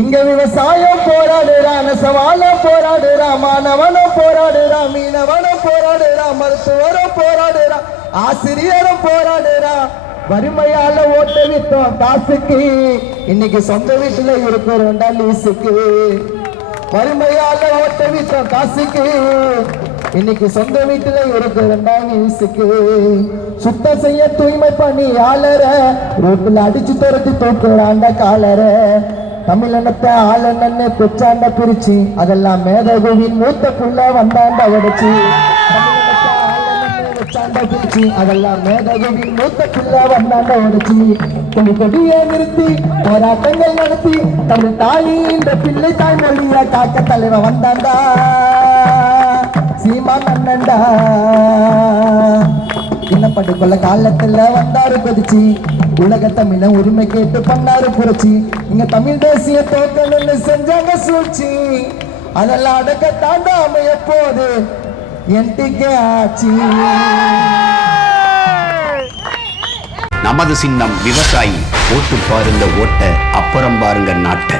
இங்க விவசாயம் போராடுறான், நெசவாளம் போராடுறான், மாணவனும் போராடுறான், மீனவனும் போராடுறான், மருத்துவரும் போராடுறான், ஆசிரியரும் போராடுறான். வறுமையால ஓட்ட வித்தோம் காசுக்கு, இன்னைக்கு சொந்த வீட்டுல இருக்கிறோம்டா லீஸுக்கு. வறுமையால ஓட்ட வித்தோம் காசுக்கு, இன்னைக்கு சொந்த வீட்டுல இருக்கிறோம்டா லீஸுக்கு. சுத்தம் செய்ய தூய்மை பணியாளர ரோட்டுல அடிச்சு துரத்தி தூக்குறாண்ட காலர. தமிழனத்தை ஆளன்னு பெற்றாண்ட பிரிச்சு, அதெல்லாம் மேதகுவின் மூத்த புள்ள வந்தாண்ட உடைச்சு. தமிழனத்தை ஆளன்னு வச்சாண்ட பிரிச்சு, அதெல்லாம் மேதகுவின் மூத்த புள்ள வந்தாண்ட உடைச்சு. கொடியை நிறுத்தி போராட்டங்கள் நடத்தி தமிழ் தாலி இந்த பிள்ளை தாய் மொழிய காக்க தலைவன் வந்தாண்டா சீமான் அண்ணன்டா. இன்னப்பட்டு கொள்ள காலத்துல வந்தாரு கொதிச்சு, உலக தமிழ உரிமை கேட்டு பண்ணாரு புரட்சி. இங்க தமிழ் தேசிய தோக்கணும்னு செஞ்சாங்க சூழ்ச்சி, அதெல்லாம் அடக்க தாண்டாம எப்போது என்டிக்கு ஆச்சு. நமது சின்னம் விவசாயி. ஓட்டு பாருங்க ஓட்ட, அப்புறம் பாருங்க நாட்டை.